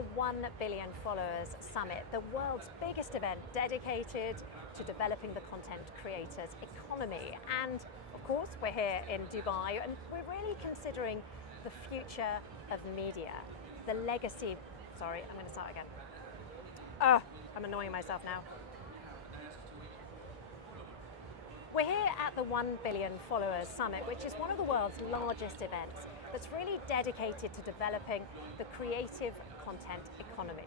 the 1 Billion Followers Summit, the world's biggest event dedicated to developing the content creators economy. And of course, we're here in Dubai and we're really considering the future of media, the legacy. Sorry, I'm going to start again. I'm annoying myself now. We're here at the 1 Billion Followers Summit, which is one of the world's largest events that's really dedicated to developing the creative content economy.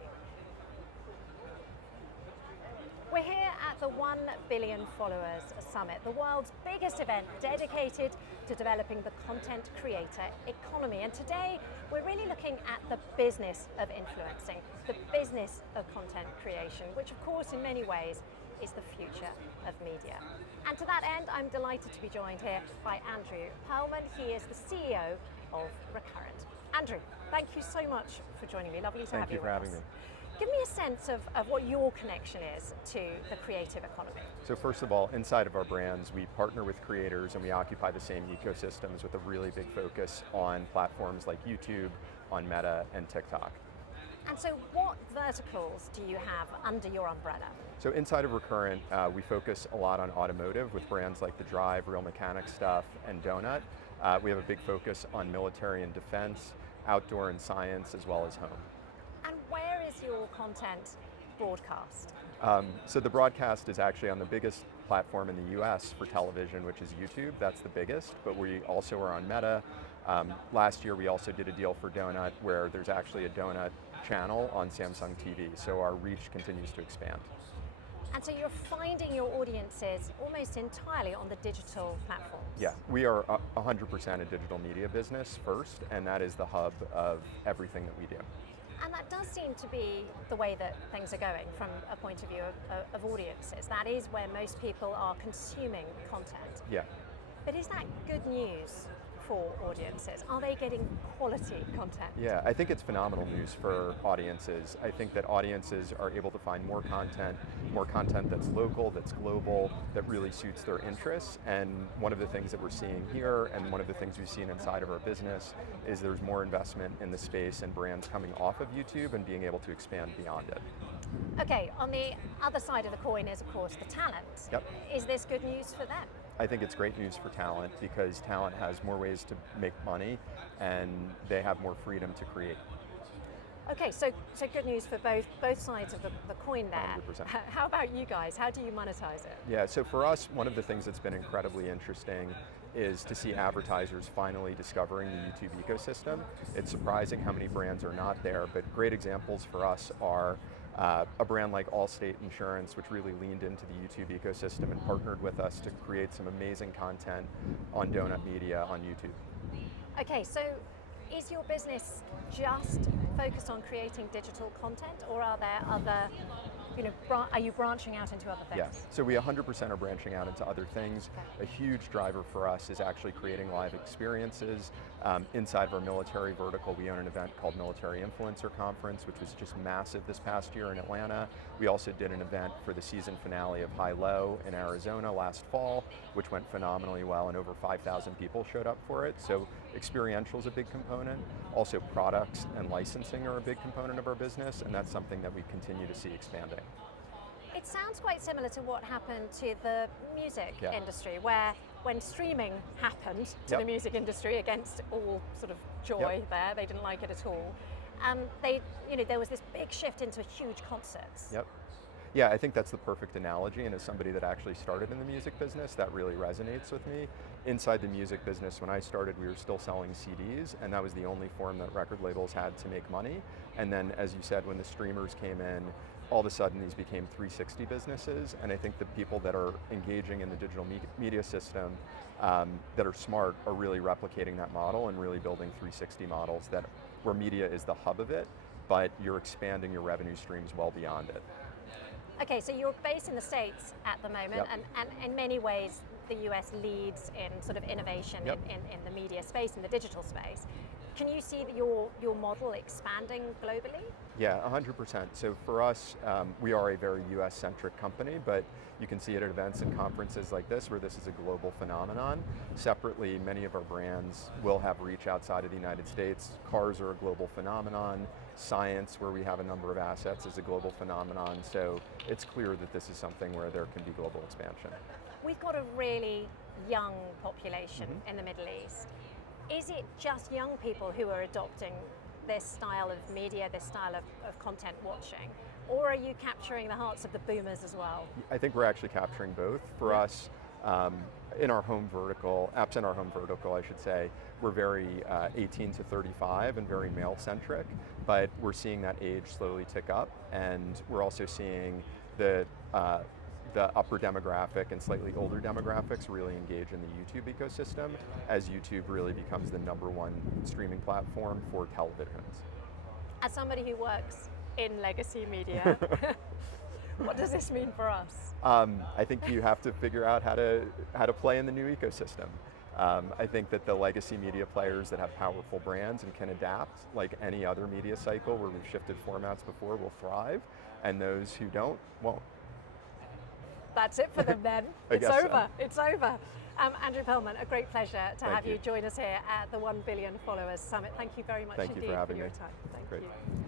We're here at the 1 Billion Followers Summit, the world's biggest event dedicated to developing the content creator economy. And today, we're really looking at the business of influencing, the business of content creation, which of course in many ways is the future of media. And to that end, I'm delighted to be joined here by Andrew Perlman. He is the CEO of Recurrent. Andrew, thank you so much for joining me. Lovely to have you with us. Thank you for having me. Give me a sense of what your connection is to the creative economy. So first of all, inside of our brands, we partner with creators and we occupy the same ecosystems with a really big focus on platforms like YouTube, on Meta, and TikTok. And so what verticals do you have under your umbrella? So inside of Recurrent, we focus a lot on automotive with brands like The Drive, Real Mechanic Stuff, and Donut. We have a big focus on military and defense, outdoor and science, as well as home. And where is your content broadcast? So the broadcast is actually on the biggest platform in the US for television, which is YouTube. That's the biggest, but we also are on Meta. Last year we also did a deal for Donut where there's actually a Donut channel on Samsung TV, so our reach continues to expand. And so you're finding your audiences almost entirely on the digital platforms? Yeah, we are 100% a digital media business first, and that is the hub of everything that we do. And that does seem to be the way that things are going from a point of view of audiences. That is where most people are consuming content. Yeah. But is that good news for audiences? Are they getting quality content? Yeah, I think it's phenomenal news for audiences. I think that audiences are able to find more content that's local, that's global, that really suits their interests. And one of the things that we're seeing here, and one of the things we've seen inside of our business, is there's more investment in the space and brands coming off of YouTube and being able to expand beyond it. Okay, on the other side of the coin is of course the talent. Yep. Is this good news for them? I think it's great news for talent because talent has more ways to make money and they have more freedom to create. Okay, so good news for both sides of the coin there. 100%. How about you guys? How do you monetize it? Yeah, so for us, one of the things that's been incredibly interesting is to see advertisers finally discovering the YouTube ecosystem. It's surprising how many brands are not there, but great examples for us are a brand like Allstate Insurance, which really leaned into the YouTube ecosystem and partnered with us to create some amazing content on Donut Media on YouTube. Okay, so is your business just focused on creating digital content, or are there other, are you branching out into other things? Yes, so we 100% are branching out into other things. Okay. A huge driver for us is actually creating live experiences. Inside of our military vertical, we own an event called Military Influencer Conference, which was just massive this past year in Atlanta. We also did an event for the season finale of High Low in Arizona last fall, which went phenomenally well, and over 5,000 people showed up for it. So experiential is a big component. Also products and licensing are a big component of our business, and that's something that we continue to see expanding. It sounds quite similar to what happened to the music industry, where when streaming happened to the music industry, against all sort of joy there, they didn't like it at all. There was this big shift into huge concerts. Yep. Yeah, I think that's the perfect analogy, and as somebody that actually started in the music business, that really resonates with me. Inside the music business, when I started, we were still selling CDs, and that was the only form that record labels had to make money. And then, as you said, when the streamers came in, all of a sudden these became 360 businesses, and I think the people that are engaging in the digital media system that are smart are really replicating that model and really building 360 models where media is the hub of it, but you're expanding your revenue streams well beyond it. Okay, so you're based in the States at the moment, and in many ways the US leads in sort of innovation in the media space, in the digital space. Can you see that your model expanding globally? Yeah, 100%. So for us, we are a very US-centric company, but you can see it at events and conferences like this where this is a global phenomenon. Separately, many of our brands will have reach outside of the United States. Cars are a global phenomenon. Science, where we have a number of assets, is a global phenomenon. So it's clear that this is something where there can be global expansion. We've got a really young population in the Middle East. Is it just young people who are adopting this style of media, this style of content watching? Or are you capturing the hearts of the boomers as well? I think we're actually capturing both. For us, in our home vertical, apps in our home vertical, I should say, we're very 18 to 35 and very male-centric, but we're seeing that age slowly tick up, and we're also seeing the upper demographic and slightly older demographics really engage in the YouTube ecosystem as YouTube really becomes the #1 streaming platform for televisions. As somebody who works in legacy media, what does this mean for us? I think you have to figure out how to play in the new ecosystem. I think that the legacy media players that have powerful brands and can adapt, like any other media cycle where we've shifted formats before, will thrive, and those who don't, won't. That's it for them then. I It's guess over. so. It's over. Andrew Perlman, a great pleasure to Thank have you you. join us here at the 1 Billion Followers Summit. Thank you very much Thank you indeed for having your me. time. Thank Great. you.